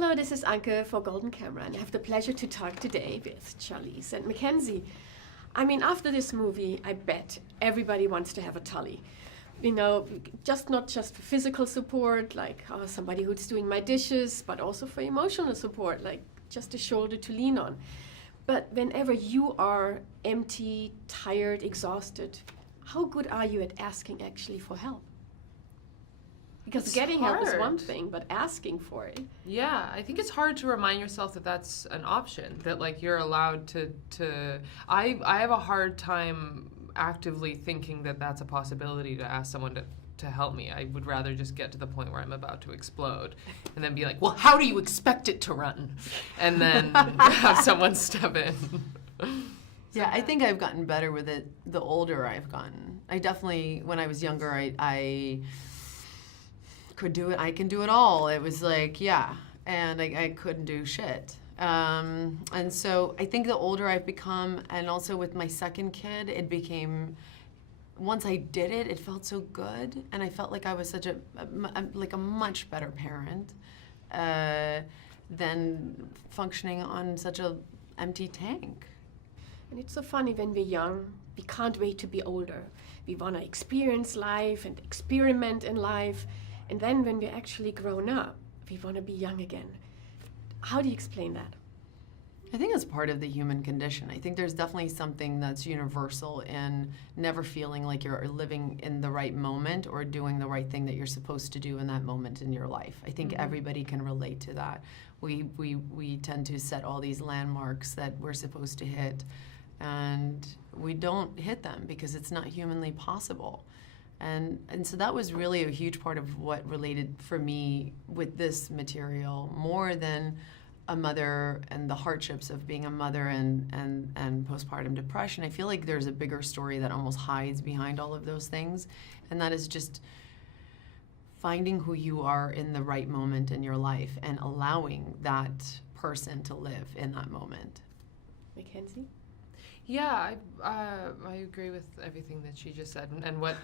Hello, this is Anke for Golden Camera, and I have the pleasure to talk today with Charlize and Mackenzie. I mean, after this movie, I bet everybody wants to have a Tully. You know, not just for physical support, like somebody who's doing my dishes, but also for emotional support, like just a shoulder to lean on. But whenever you are empty, tired, exhausted, how good are you at asking actually for help? Because It's getting help is hard. one thing, but asking for it. Yeah, I think it's hard to remind yourself that that's an option, that like you're allowed to I have a hard time actively thinking that that's a possibility to ask someone to help me. I would rather just get to the point where I'm about to explode and then be like, well, how do you expect it to run? And then have someone step in. Yeah, I think I've gotten better with it the older I've gotten. I definitely, when I was younger, I could do it. I can do it all. It was like, yeah, and I couldn't do shit. And so I think the older I've become, and also with my second kid, it became, once I did it, it felt so good, and I felt like I was such a much better parent than functioning on such a empty tank. And it's so funny, when we're young, we can't wait to be older. We want to experience life and experiment in life. And then when we're actually grown up, we want to be young again. How do you explain that? I think it's part of the human condition. I think there's definitely something that's universal in never feeling like you're living in the right moment or doing the right thing that you're supposed to do in that moment in your life. I think everybody can relate to that. We tend to set all these landmarks that we're supposed to hit, and we don't hit them because it's not humanly possible. And so that was really a huge part of what related for me with this material, more than a mother and the hardships of being a mother and postpartum depression. I feel like there's a bigger story that almost hides behind all of those things, and that is just finding who you are in the right moment in your life and allowing that person to live in that moment. Mackenzie? Yeah, I agree with everything that she just said. And what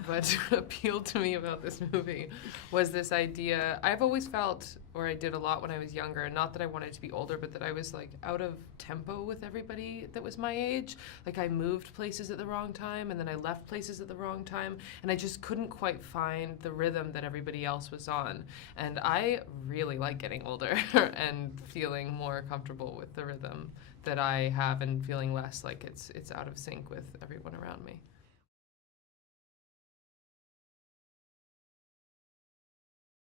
appealed to me about this movie was this idea. I've always felt, or I did a lot when I was younger, not that I wanted to be older, but that I was like out of tempo with everybody that was my age. Like I moved places at the wrong time, and then I left places at the wrong time, and I just couldn't quite find the rhythm that everybody else was on. And I really like getting older and feeling more comfortable with the rhythm that I have and feeling less like it's out of sync with everyone around me.